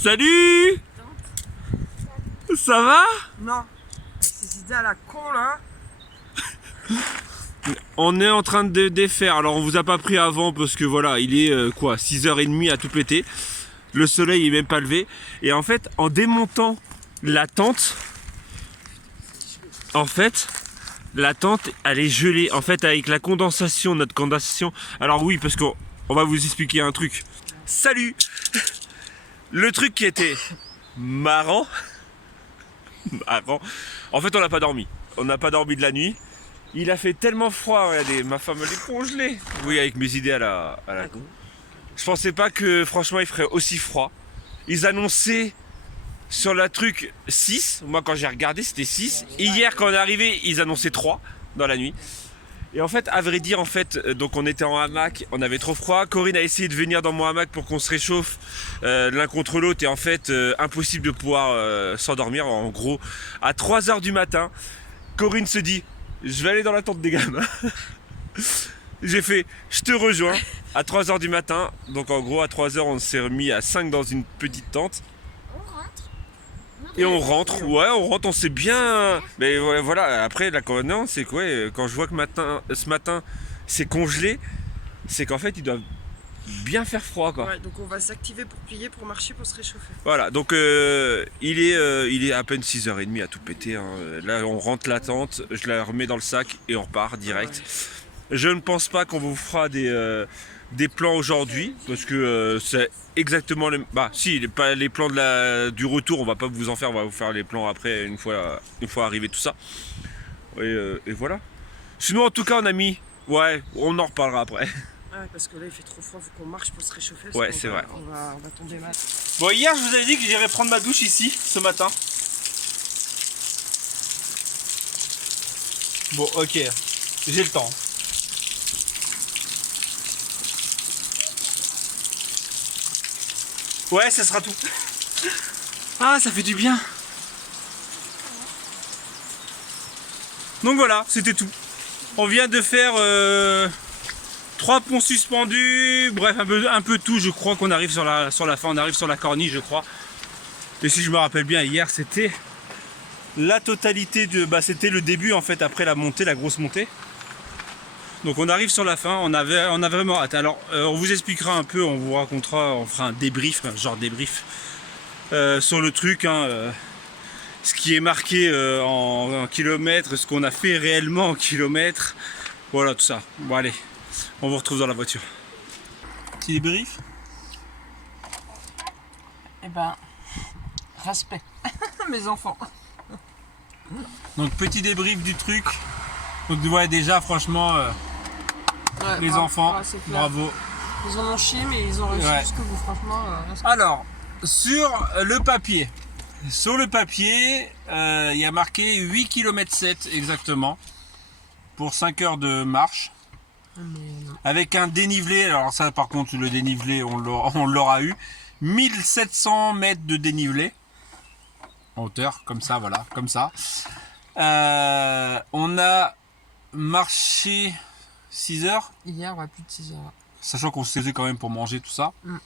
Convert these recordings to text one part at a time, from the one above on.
Salut. Ça va? Non, avec ces idées à la con là. On est en train de défaire. Alors on vous a pas pris avant parce que voilà, il est quoi, 6h30 à tout péter. Le soleil est même pas levé. Et en fait, en démontant la tente, la tente elle est gelée. En fait, avec la condensation, notre condensation. Alors oui, parce qu'on va vous expliquer un truc. Salut. Le truc qui était marrant. En fait, on n'a pas dormi. On n'a pas dormi de la nuit. Il a fait tellement froid, regardez, ma femme elle est congelée. Oui, avec mes idées à la con. Je pensais pas que franchement il ferait aussi froid. Ils annonçaient sur la truc 6. Moi quand j'ai regardé c'était 6. Hier quand on est arrivé, ils annonçaient 3 dans la nuit. Et en fait, à vrai dire, donc on était en hamac, on avait trop froid. Corinne a essayé de venir dans mon hamac pour qu'on se réchauffe l'un contre l'autre. Et en fait, impossible de pouvoir s'endormir. En gros, à 3h du matin, Corinne se dit, je vais aller dans la tente des gamins. J'ai fait, je te rejoins à 3h du matin. Donc en gros, à 3h, on s'est remis à 5 dans une petite tente. Et on rentre, on s'est bien. Mais voilà, après l'inconvénient, c'est quoi, quand je vois que ce matin, c'est congelé, c'est qu'en fait, il doit bien faire froid, quoi. Ouais, donc on va s'activer pour plier, pour marcher, pour se réchauffer. Voilà, donc il est à peine 6h30 à tout péter. Hein. Là, on rentre la tente, je la remets dans le sac et on repart direct. Ouais. Je ne pense pas qu'on vous fera des plans aujourd'hui parce que c'est exactement les. Bah, si, les plans du retour, on va pas vous en faire, on va vous faire les plans après, une fois arrivé tout ça. Et voilà. Sinon, en tout cas, on a mis. Ouais, on en reparlera après. Ouais, parce que là il fait trop froid, faut qu'on marche pour se réchauffer. Ouais, c'est vrai. On va tomber mal. Bon, hier je vous avais dit que j'irais prendre ma douche ici, ce matin. Bon, ok, j'ai le temps. Ouais, ça sera tout. Ah, ça fait du bien. Donc voilà, c'était tout. On vient de faire 3 ponts suspendus, bref, un peu tout. Je crois qu'on arrive sur la fin, on arrive sur la corniche, je crois. Et si je me rappelle bien, hier, c'était la totalité de... Bah, c'était le début, en fait, après la montée, la grosse montée. Donc on arrive sur la fin, on a vraiment hâte. Alors, on vous expliquera un peu, on vous racontera, on fera un débrief, genre débrief, sur le truc, hein, ce qui est marqué en kilomètres, ce qu'on a fait réellement en kilomètres. Voilà, tout ça. Bon, allez. On vous retrouve dans la voiture. Petit débrief. Eh ben, respect, mes enfants. Donc petit débrief du truc. Donc ouais, déjà franchement, Ouais, les enfants, ouais, c'est clair. bravo. Ils en ont chié, mais ils ont réussi Ouais. jusqu'au bout, franchement. Alors, sur le papier, il y a marqué 8 km 7 exactement pour 5 heures de marche. Mais non. Avec un dénivelé, alors ça par contre le dénivelé on l'aura eu, 1700 mètres de dénivelé en hauteur, comme ça, voilà, comme ça. On a marché 6 heures, Hier, ouais, plus de 6 heures. sachant qu'on s'est fait quand même pour manger tout ça. Mm.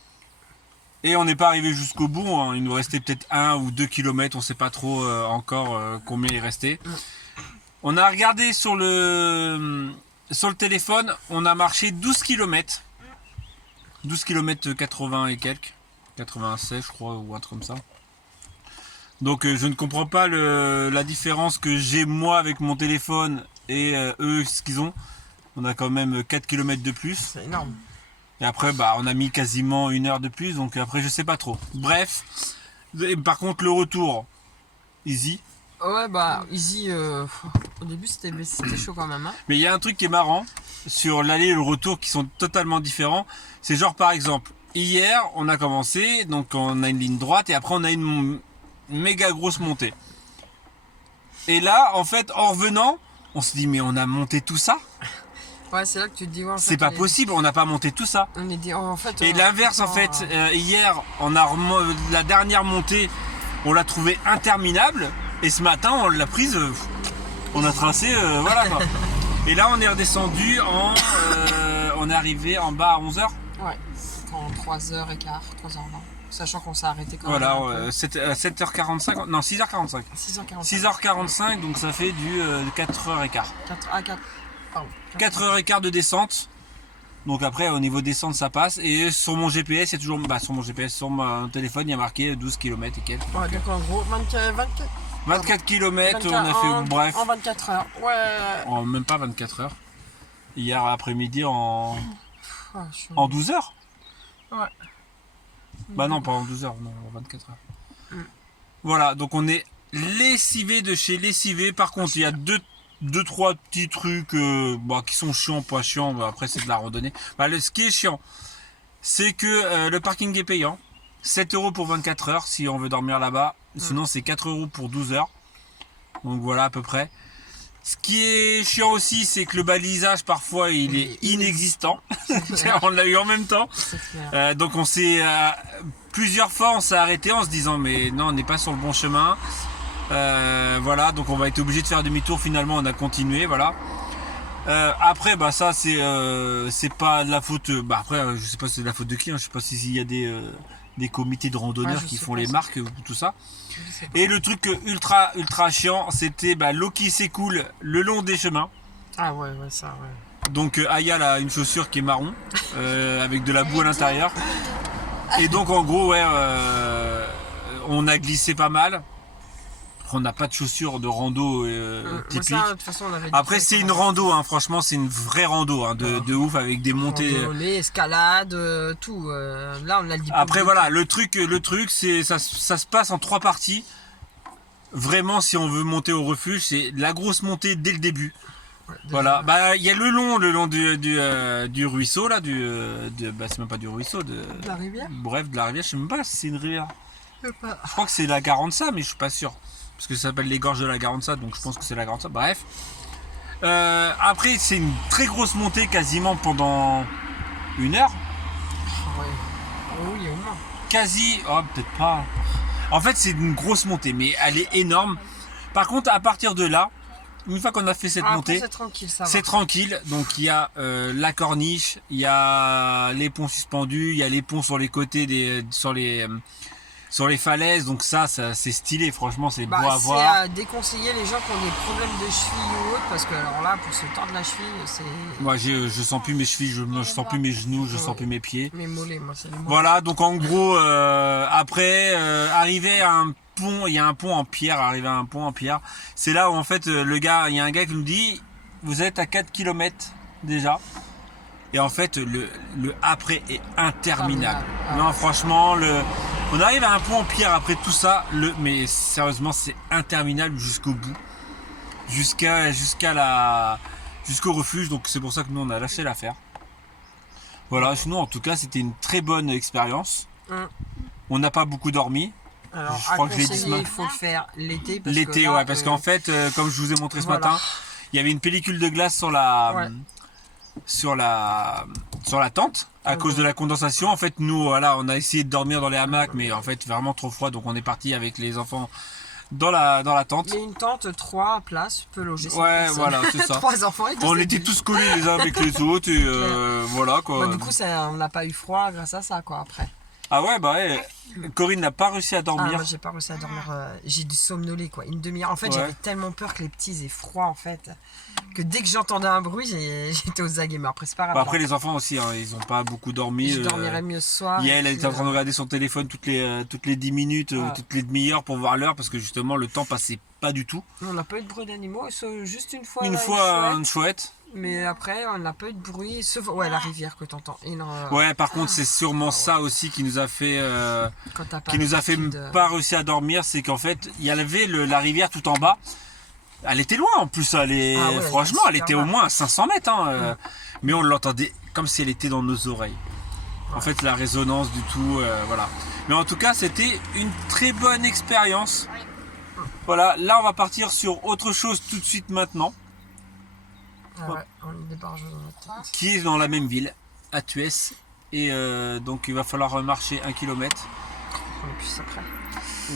Et on n'est pas arrivé jusqu'au bout, hein. Il nous restait peut-être 1 ou 2 km, on ne sait pas trop encore combien il restait. Mm. On a regardé sur le téléphone, on a marché 12 km. 12 km 80 et quelques. 96 je crois, ou un truc comme ça. Donc je ne comprends pas la différence que j'ai moi avec mon téléphone et eux ce qu'ils ont. On a quand même 4 km de plus. C'est énorme. Et après bah on a mis quasiment 1 heure de plus, donc après je sais pas trop. Bref, et par contre le retour, easy. Ouais, bah, easy. Au début, c'était chaud quand même. Hein. Mais il y a un truc qui est marrant sur l'aller et le retour qui sont totalement différents. C'est genre par exemple, hier on a commencé, donc on a une ligne droite et après on a une méga grosse montée. Et là, en fait, en revenant, on se dit mais on a monté tout ça? Ouais, c'est là que tu te dis, ouais, en C'est fait, pas possible, on n'a pas monté tout ça. On est dit, oh, en fait. Et l'inverse en fait, hier, la dernière montée, on l'a trouvée interminable. Et ce matin, on l'a prise, on a tracé, voilà quoi. Et là, on est redescendu on est arrivé en bas à 11h. Ouais. en 3h15, 3h20. Sachant qu'on s'est arrêté quand Voilà, même. 7h45, non 6h45. 6h45. 6h45, donc ça fait du 4h15. 4, ah, 4, pardon. 4h15 de descente. Donc après au niveau descente ça passe. Et sur mon GPS, il y a toujours. Sur mon GPS, sur mon téléphone, il y a marqué 12 km et quelques. Ouais, donc en gros, 24 km, on a en, fait. Bref. En 24 heures. Ouais. Même pas 24 heures. Hier après-midi en 12 heures. Ouais. Bah non, pas en 12 heures, non, en 24 heures. Voilà, donc on est lessivé de chez lessivé. Par contre, il y a deux trois petits trucs qui sont chiants, pas chiants. Après, c'est de la randonnée. Ce qui est chiant, c'est que le parking est payant. 7 € pour 24 heures si on veut dormir là-bas. Sinon, c'est 4 € pour 12 heures. Donc voilà, à peu près. Ce qui est chiant aussi, c'est que le balisage, parfois, il est inexistant. On l'a eu en même temps. Donc on s'est... plusieurs fois, on s'est arrêté en se disant, mais non, on n'est pas sur le bon chemin. Voilà, donc on va être obligé de faire demi-tour. Finalement, on a continué, voilà. Après, ça, c'est pas de la faute... après, je sais pas si c'est de la faute de qui. Je sais pas s'il y a des comités de randonneurs qui font les marques ou tout ça. Et le truc ultra chiant, c'était l'eau qui s'écoule le long des chemins. Ah ouais, ça, ouais. Donc Aya a une chaussure qui est marron avec de la boue à l'intérieur. Et donc en gros, on a glissé pas mal. On n'a pas de chaussures de rando typiques. Ça, de toute façon, on avait après c'est une rando, franchement c'est une vraie rando de ouf avec des montées. Les escalades, tout. Là on a le diplôme. Après voilà, le truc c'est ça se passe en 3 parties. Vraiment si on veut monter au refuge, c'est la grosse montée dès le début. Ouais, voilà, il y a le long du ruisseau là, c'est même pas du ruisseau, de la rivière. Bref, de la rivière, je sais même pas si c'est une rivière. Je crois que c'est la Garanza, mais je suis pas sûr. Parce que ça s'appelle les gorges de la Garanza, donc je pense que c'est la Garanza. Bref. Après, c'est une très grosse montée quasiment pendant 1 heure. Ouais. Oui, au moins. Quasi. Oh, peut-être pas. En fait, c'est une grosse montée, mais elle est énorme. Par contre, à partir de là, une fois qu'on a fait cette montée, c'est tranquille, ça va. C'est tranquille. Donc, il y a la corniche, il y a les ponts suspendus, il y a les ponts sur les côtés, sur les falaises, donc ça c'est stylé, franchement c'est beau à voir. C'est à déconseiller les gens qui ont des problèmes de cheville ou autre, parce que alors là pour se tordre la cheville c'est... Moi je sens plus mes chevilles, je sens plus mes genoux, je sens plus mes pieds. Mes mollets, moi c'est les mollets. Voilà, donc en gros après arriver à un pont, il y a un pont en pierre, c'est là où en fait il y a un gars qui nous dit vous êtes à 4 km déjà. Et en fait, le après est interminable. Non, franchement, on arrive à un pont en pierre après tout ça, mais sérieusement, c'est interminable jusqu'au bout. Jusqu'au refuge. Donc c'est pour ça que nous, on a lâché l'affaire. Voilà, sinon, en tout cas, c'était une très bonne expérience. On n'a pas beaucoup dormi. Alors, je crois que je l'ai dit ce matin. Il faut le faire l'été. L'été, ouais, parce qu'en fait, comme je vous ai montré ce matin, il y avait une pellicule de glace sur la tente à cause de la condensation. En fait nous voilà, on a essayé de dormir dans les hamacs mais en fait vraiment trop froid, donc on est parti avec les enfants dans la tente. Mais une tente 3 places peut loger 5 personnes. Voilà, c'est ça. 3 enfants et 2 on était tous collés les uns avec les autres et voilà quoi. Du coup on n'a pas eu froid grâce à ça quoi après. Ah ouais Corinne n'a pas réussi à dormir. Moi j'ai pas réussi à dormir, j'ai dû somnoler quoi, une demi-heure. En fait j'avais tellement peur que les petits aient froid en fait, que dès que j'entendais un bruit j'étais aux aguets, mais après c'est pas grave. Après les enfants aussi, ils ont pas beaucoup dormi. Je dormirais mieux ce soir. Elle était en train de regarder son téléphone toutes les 10 minutes, toutes les demi-heures pour voir l'heure, parce que justement le temps passait pas du tout. On n'a pas eu de bruit d'animaux, juste une fois. Une chouette. Mais après, on n'a pas eu de bruit, sauf la rivière que t'entends. Ouais, par contre, c'est sûrement ça aussi qui nous a fait, pas réussir à dormir, c'est qu'en fait, il y avait la rivière tout en bas. Elle était loin en plus, franchement, elle était au moins à 500 mètres, mais on l'entendait comme si elle était dans nos oreilles. En fait, la résonance du tout, voilà. Mais en tout cas, c'était une très bonne expérience. Voilà, là, on va partir sur autre chose tout de suite maintenant. On débarque dans notre tente. Qui est dans la même ville, à Thuès. Et donc il va falloir marcher 1 km. Et puis après.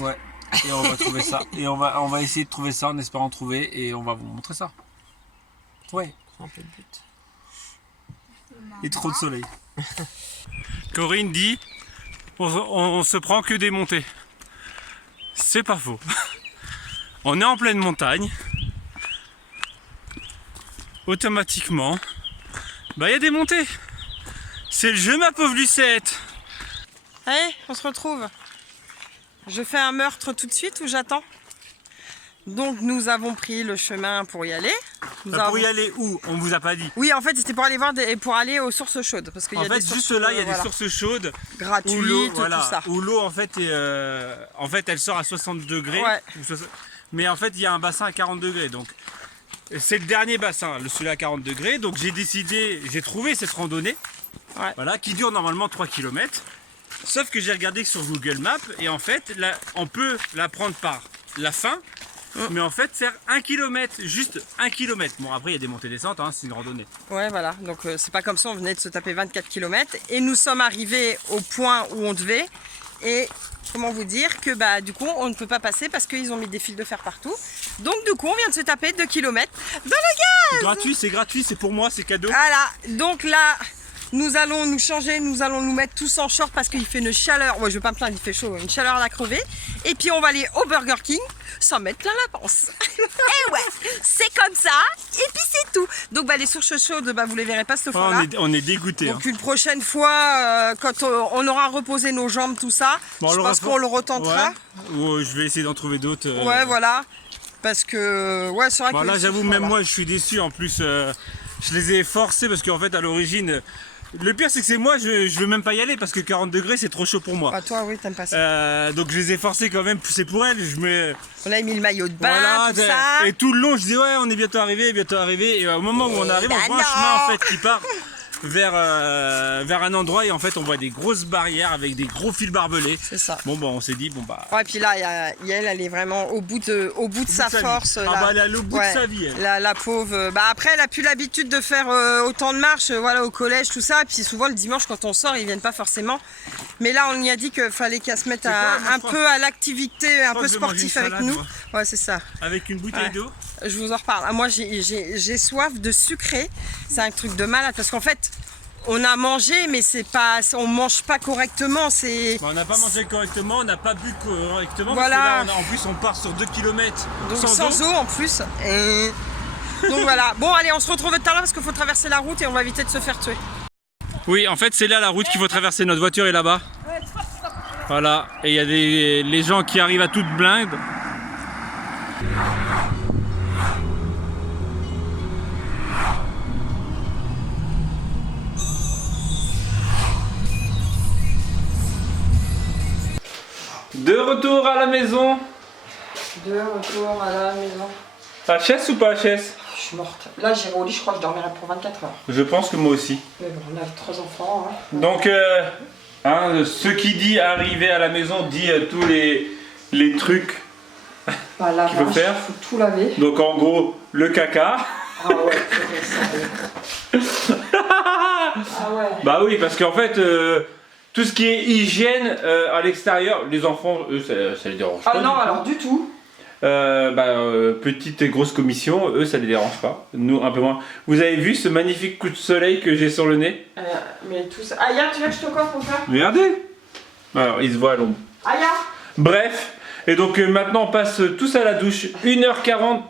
Ouais. Et on va trouver ça. Et on va essayer de trouver ça en espérant trouver. Et on va vous montrer ça. Ouais. C'est un peu le but. Et trop de soleil. Corinne dit on se prend que des montées. C'est pas faux. On est en pleine montagne. Automatiquement, bah il y a des montées. C'est le jeu, ma pauvre Lucette. Allez, on se retrouve. Je fais un meurtre tout de suite ou j'attends? Donc nous avons pris le chemin pour y aller. Pour y aller où? On vous a pas dit. Oui, en fait, c'était pour aller voir pour aller aux sources chaudes, parce qu'il y a des sources, juste là, il y a des sources chaudes gratuites, où l'eau, tout ça. où l'eau en fait elle sort à 60 degrés. Ouais. Mais en fait, il y a un bassin à 40 degrés. Donc c'est le dernier bassin, celui à 40 degrés. Donc j'ai trouvé cette randonnée, voilà, qui dure normalement 3 km. Sauf que j'ai regardé sur Google Maps et en fait, là, on peut la prendre par la fin. Mais en fait, faire 1 km, juste 1 km. Bon, après, il y a des montées-descentes, hein, c'est une randonnée. Ouais, voilà. Donc, c'est pas comme ça, on venait de se taper 24 km. Et nous sommes arrivés au point où on devait. Et comment vous dire que, bah, du coup, on ne peut pas passer parce qu'ils ont mis des fils de fer partout. Donc, du coup, on vient de se taper 2 km dans le gaz. C'est gratuit, c'est pour moi, c'est cadeau. Voilà. Donc là, nous allons nous changer, nous allons nous mettre tous en short parce qu'il fait une chaleur. Ouais, je vais pas me plaindre, il fait chaud, une chaleur à la crever. Et puis, on va aller au Burger King. S'en mettre plein la panse. Et ouais, c'est comme ça, et puis c'est tout. Donc bah, les sources chaudes, bah, vous les verrez pas cette fois-là. On est dégoûtés. Donc une prochaine fois, quand on aura reposé nos jambes, tout ça, je pense qu'on le retentera. Ouais. Je vais essayer d'en trouver d'autres. Ouais, voilà. Parce que, ouais, c'est vrai que... Là, j'avoue, même moi, je suis déçu. En plus, je les ai forcés parce qu'en fait, à l'origine... Le pire, c'est que c'est moi, je veux même pas y aller parce que 40 degrés, c'est trop chaud pour moi. Ah, toi, oui, t'aimes pas ça. Donc, je les ai forcés quand même, c'est pour elles. On a mis le maillot de bain, tout ça. Et tout le long, je dis, ouais, on est bientôt arrivé. Et au moment où on arrive, on voit un chemin en fait qui part vers un endroit et en fait, on voit des grosses barrières avec des gros fils barbelés. C'est ça. Bon, bah, on s'est dit, bon, bah. Ouais, puis là, elle est vraiment au bout de sa force. Ah, bah, elle est au bout de sa vie, elle. La pauvre. Bah, après, elle a plus l'habitude de faire autant de marches, voilà, au collège, tout ça. Puis souvent, le dimanche, quand on sort, ils viennent pas forcément. Mais là, on y a dit qu'il fallait qu'elle se mette un peu à l'activité, un peu sportif avec nous. Ouais, c'est ça. Avec une bouteille d'eau. Je vous en reparle. Moi, j'ai soif de sucré. C'est un truc de malade parce qu'en fait, on a mangé, mais on mange pas correctement. On n'a pas mangé correctement, on n'a pas bu correctement. Voilà. Parce que là, en plus, on part sur 2 km sans eau en plus. Et... Donc voilà. Bon, allez, on se retrouve tout à l'heure parce qu'il faut traverser la route et on va éviter de se faire tuer. Oui, en fait, c'est là la route qu'il faut traverser. Notre voiture est là-bas. Voilà. Et il y a les gens qui arrivent à toute blinde. De retour à la maison. De retour à la maison. HS ou pas HS? Je suis morte. Là, j'irai au lit, je crois que je dormirai pour 24 heures. Je pense que moi aussi. Mais bon, on a 3 enfants. Hein. Donc, ce qui dit arriver à la maison dit tous les trucs Bah, qu'il faut faire. Il faut tout laver. Donc, en gros, le caca. Ah ouais, c'est ça. Ah ouais. Bah oui, parce qu'en fait, tout ce qui est hygiène à l'extérieur, les enfants, eux, ça les dérange pas. Ah non, alors du tout. Petite et grosse commission, eux, ça les dérange pas. Nous, un peu moins. Vous avez vu ce magnifique coup de soleil que j'ai sur le nez? Mais tout ça. Aya, tu veux que je te coiffe pour ça? Regardez. Alors, il se voit à l'ombre. Aya. Bref. Et donc maintenant on passe tous à la douche, 1h40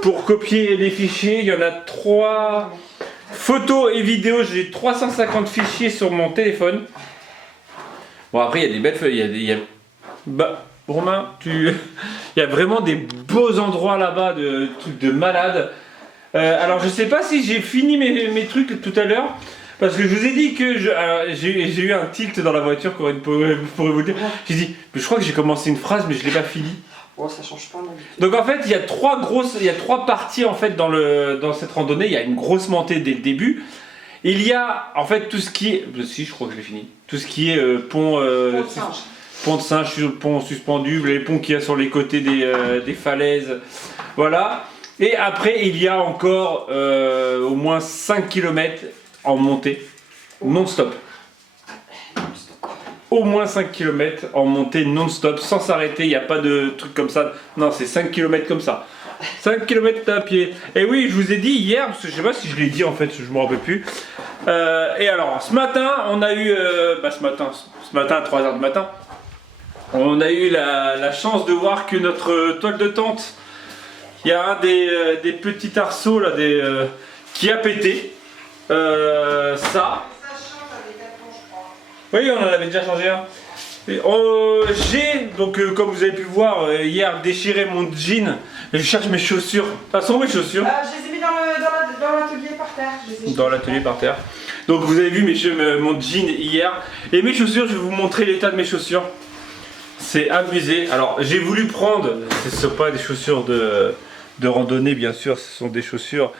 pour copier les fichiers. Il y en a 3 photos et vidéos, j'ai 350 fichiers sur mon téléphone. Bon après il y a des belles feuilles, Bah Romain, il y a vraiment des beaux endroits là-bas, de trucs de malade. Alors je sais pas si j'ai fini mes trucs tout à l'heure. Parce que je vous ai dit que j'ai eu un tilt dans la voiture, Corinne pourrait vous le dire. J'ai dit, je crois que j'ai commencé une phrase mais je l'ai pas fini. Oh, ça change pas. Donc en fait, il y a 3 parties en fait dans cette randonnée. Il y a une grosse montée dès le début. Il y a en fait tout ce qui est, si je crois que je l'ai fini. Tout ce qui est pont de singe, pont suspendu, les ponts qu'il y a sur les côtés des falaises. Voilà. Et après, il y a encore au moins 5 km en montée, non-stop. Au moins 5 km en montée non-stop, sans s'arrêter, il n'y a pas de truc comme ça. Non, c'est 5 km comme ça. 5 km à pied. Et oui, je vous ai dit hier, parce que je sais pas si je l'ai dit en fait, je me rappelle plus. Et alors, ce matin, on a eu... ce matin à 3h du matin, on a eu la chance de voir que notre toile de tente, il y a un des petits arceaux là, qui a pété. Ça. Oui, on en avait déjà changé un. J'ai, donc comme vous avez pu voir, hier déchiré mon jean. Je cherche mes chaussures. Ah, sont mes chaussures? Je les ai mis dans l'atelier par terre. Dans l'atelier par terre. Donc vous avez vu mon jean hier. Et mes chaussures, je vais vous montrer l'état de mes chaussures. C'est abusé. Alors j'ai voulu prendre, ce ne sont pas des chaussures de randonnée bien sûr, ce sont des chaussures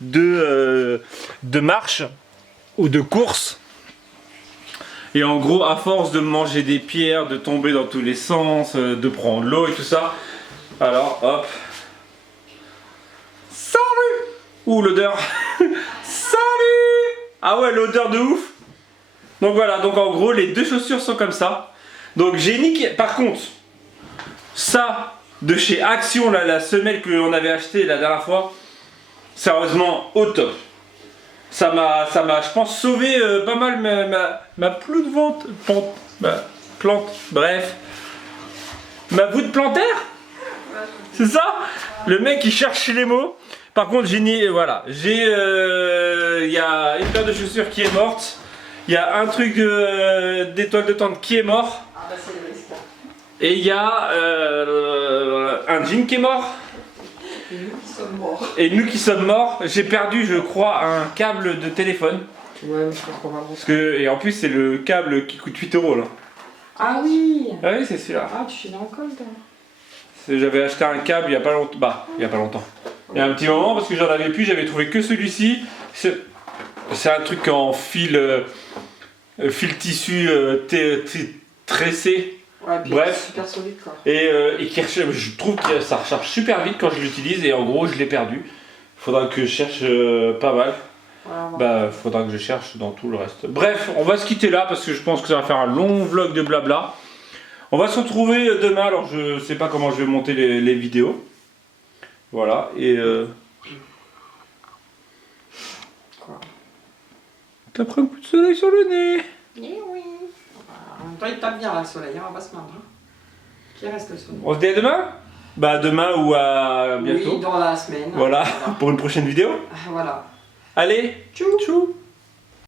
de marche ou de course. Et en gros, à force de manger des pierres, de tomber dans tous les sens, de prendre l'eau et tout ça, alors hop. Salut! Ouh, l'odeur! Salut! Ah ouais, l'odeur de ouf! Donc voilà, donc en gros, les deux chaussures sont comme ça. Donc j'ai niqué. Par contre, ça de chez Action, là, la semelle que l'on avait acheté la dernière fois, sérieusement au top. Ça m'a, je pense, sauvé pas mal ma ploue de vente, plante, bref. Ma voûte plantaire. C'est ça? Le mec il cherche les mots. Par contre, voilà, il y a une paire de chaussures qui est morte. Il y a un truc d'étoile de tente qui est mort. Ah bah c'est le risque. Et il y a un jean qui est mort. Et nous qui sommes morts. Et nous qui sommes morts. J'ai perdu, je crois, un câble de téléphone. Ouais, mais je pense qu'on va Et en plus, c'est le câble qui coûte 8 € là. Ah oui. Ah oui, c'est celui-là. Ah, tu suis dans le col, toi. J'avais acheté un câble il y a pas longtemps. Bah, il y a pas longtemps. Il y a un petit moment parce que j'en avais plus, j'avais trouvé que celui-ci. C'est un truc en fil tissu tressé. Ouais, puis bref. super solide quoi. Et je trouve que ça recharge super vite quand je l'utilise et en gros je l'ai perdu. Faudra que je cherche pas mal. Ouais, faudra que je cherche dans tout le reste. Bref, on va se quitter là parce que je pense que ça va faire un long vlog de blabla. On va se retrouver demain, alors je sais pas comment je vais monter les vidéos. Voilà, et Quoi? t'as pris un coup de soleil sur le nez. Eh oui. En même temps, il tape bien là, le soleil, on va pas se plaindre. Qui reste le soleil? On se dit à demain? Bah demain ou à bientôt. Oui, dans la semaine. Voilà, pour une prochaine vidéo. Voilà. Allez, Tchou. tchou.